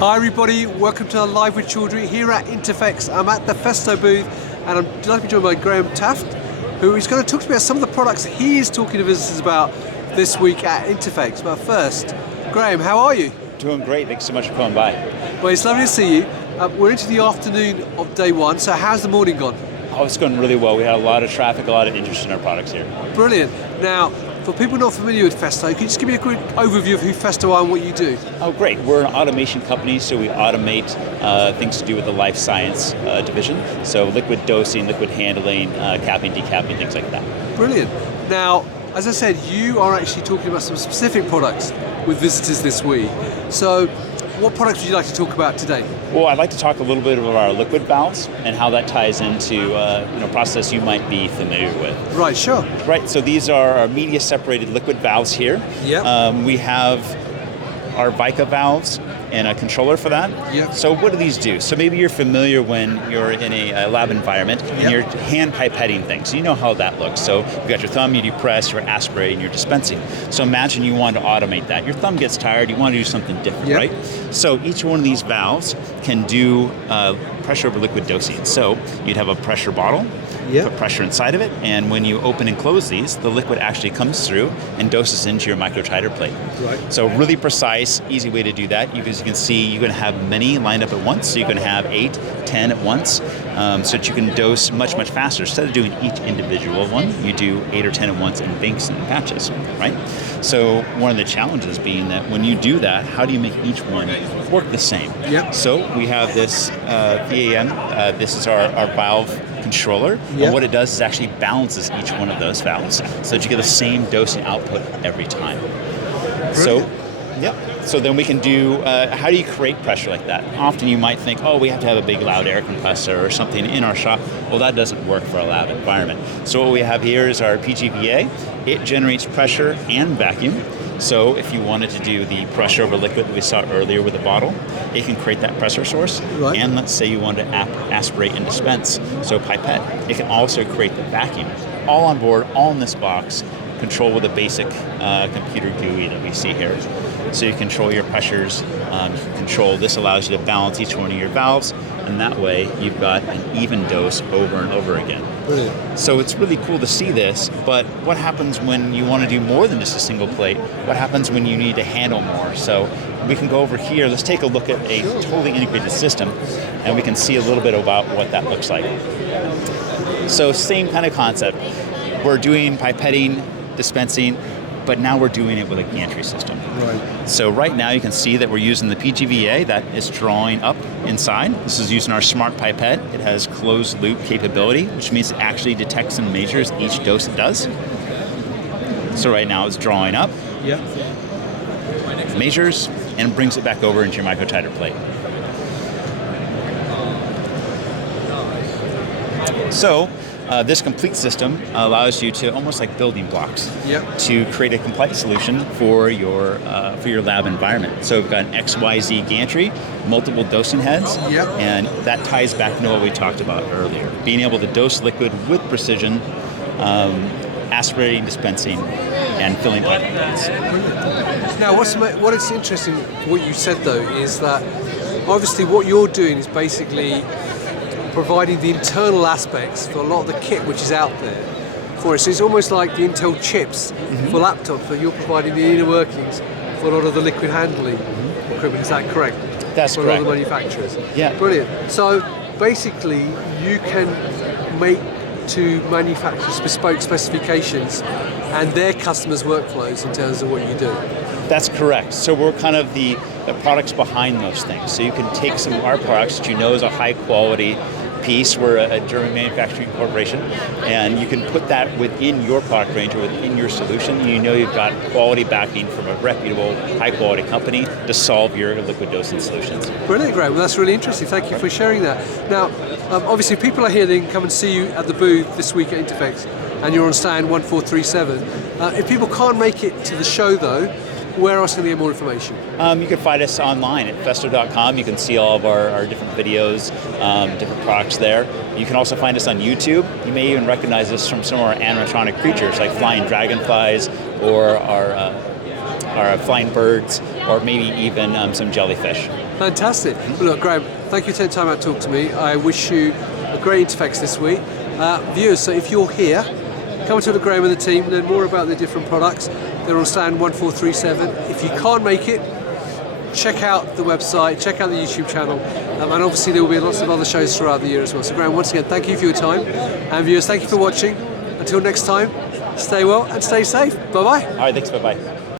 Hi everybody, welcome to Live with Chaudhry here at Interphex. I'm at the Festo booth and I'm delighted to be joined by Graham Taft, who is going to talk to me about some of the products he is talking to visitors about this week at Interphex. But first, Graham, how are you? Doing great, thanks so much for coming by. Well, it's lovely to see you. We're into the afternoon of day one, so how's the morning gone? Oh, it's going really well. We had a lot of traffic, a lot of interest in our products here. Brilliant. Now, for people not familiar with Festo, can you just give me a quick overview of who Festo are and what you do? Oh, great. We're an automation company, so we automate things to do with the life science division. So liquid dosing, liquid handling, capping, decapping, things like that. Brilliant. Now, as I said, you are actually talking about some specific products with visitors this week. So, what products would you like to talk about today? Well, I'd like to talk a little bit about our liquid valves and how that ties into a process you might be familiar with. Right, sure. Right, so these are our media separated liquid valves here. Yeah. We have our Vica valves and a controller for that. Yep. So what do these do? So maybe you're familiar when you're in a lab environment and you're hand pipetting things. So you know how that looks. So you got your thumb, you depress, you're aspirating, you're dispensing. So imagine you want to automate that. Your thumb gets tired, you want to do something different, right? So each one of these valves can do pressure over liquid dosing. So you'd have a pressure bottle, put pressure inside of it, and when you open and close these, the liquid actually comes through and doses into your microtiter plate. Right. So really precise, easy way to do that. As you can see, you can have many lined up at once, so you can have 8, 10 at once, so that you can dose much, much faster. Instead of doing each individual one, you do 8 or 10 at once in banks and patches, right? So one of the challenges being that when you do that, how do you make each one work the same? Yep. So we have this VAM, this is our valve controller, and what it does is actually balances each one of those valves so that you get the same dosing output every time. Brilliant. So then we can do, how do you create pressure like that? Often you might think, oh, we have to have a big loud air compressor or something in our shop. Well, that doesn't work for a lab environment. So what we have here is our PGV-A. It generates pressure and vacuum. So if you wanted to do the pressure over liquid that we saw earlier with the bottle, it can create that pressure source. Right. And let's say you wanted to aspirate and dispense, so pipette. It can also create the vacuum. All on board, all in this box, control with a basic computer GUI that we see here. So you control your pressures, you can control, this allows you to balance each one of your valves, and that way you've got an even dose over and over again. Brilliant. So it's really cool to see this, but what happens when you want to do more than just a single plate? What happens when you need to handle more? So we can go over here, let's take a look at a totally integrated system, and we can see a little bit about what that looks like. So same kind of concept. We're doing pipetting, dispensing, but now we're doing it with a gantry system. Right. So right now you can see that we're using the PGV-A that is drawing up inside. This is using our smart pipette. It has closed loop capability, which means it actually detects and measures each dose it does. So right now it's drawing up, measures, and brings it back over into your microtiter plate. So this complete system allows you to, almost like building blocks, to create a complete solution for your lab environment. So we've got an XYZ gantry, multiple dosing heads, and that ties back into what we talked about earlier. Being able to dose liquid with precision, aspirating, dispensing, and filling pipelines. Now, what is interesting, what you said though, is that obviously what you're doing is basically providing the internal aspects for a lot of the kit which is out there for us. So it's almost like the Intel chips for laptops, but you're providing the inner workings for a lot of the liquid handling equipment. Is that correct? That's for correct. For a lot of the manufacturers. Yeah. Brilliant. So basically, you can make to manufacturers bespoke specifications and their customers' workflows in terms of what you do. That's correct. So we're kind of the products behind those things. So you can take some of our products that you know is a high quality piece. We're a German manufacturing corporation, and you can put that within your product range or within your solution. You know you've got quality backing from a reputable, high quality company to solve your liquid dosing solutions. Brilliant, Graham. Well, that's really interesting. Thank you for sharing that. Now, obviously people are here, they can come and see you at the booth this week at Interphex, and you're on stand 1437. If people can't make it to the show though, where else can they get more information? You can find us online at festo.com. You can see all of our different videos, different products there. You can also find us on YouTube. You may even recognize us from some of our animatronic creatures like flying dragonflies or our flying birds. or maybe even some jellyfish. Fantastic. Well, look, Graham, thank you for taking time out to talk to me. I wish you a great Interphex this week. Viewers, so if you're here, come to the Graham and the team, learn more about the different products. They're on stand 1437. If you can't make it, check out the website, check out the YouTube channel, and obviously there will be lots of other shows throughout the year as well. So Graham, once again, thank you for your time. And viewers, thank you for watching. Until next time, stay well and stay safe. Bye-bye. All right, thanks, bye-bye.